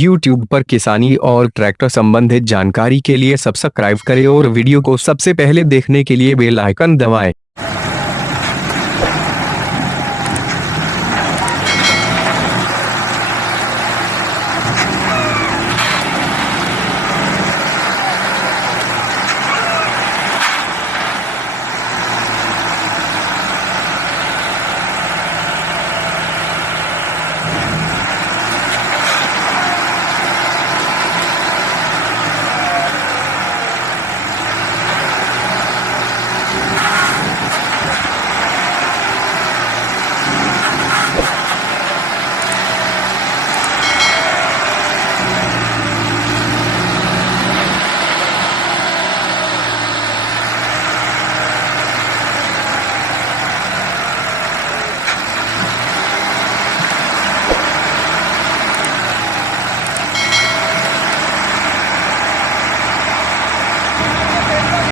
YouTube पर किसानी और tractor संबंधित जानकारी के लिए सब्सक्राइब करें और वीडियो को सबसे पहले देखने के लिए बेल आइकन दबाएं।